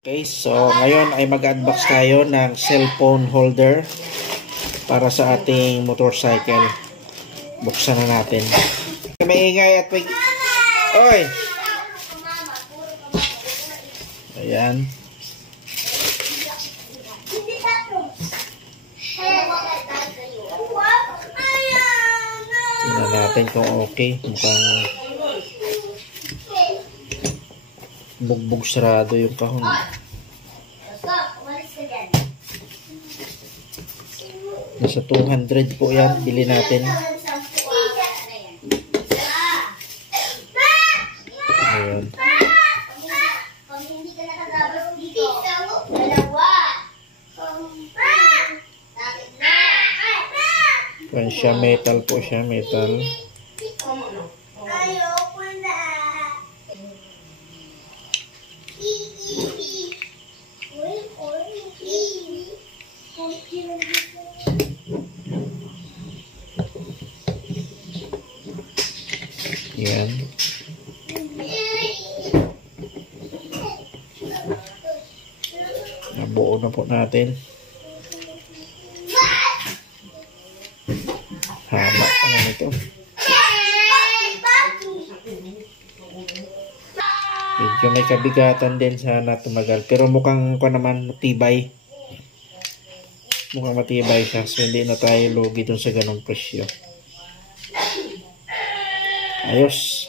Okay, so ngayon ay mag-unbox tayo ng cellphone holder para sa ating motorcycle. Buksan na natin. Maingay at Oy! Ayan. Tingnan natin kung okay. Mukhang bugbog sarado yung kahon. Nasa 200 po yan. Bili natin. Ayan. Ayan siya. Metal po siya. Metal. Yan. Nabuo na po natin. Haba pa na ito. Medyo may kabigatan din sana tumagal. Pero mukhang naman matibay. Mukhang matibay siya. So hindi na tayo lugi dun sa ganong presyo. Ayos.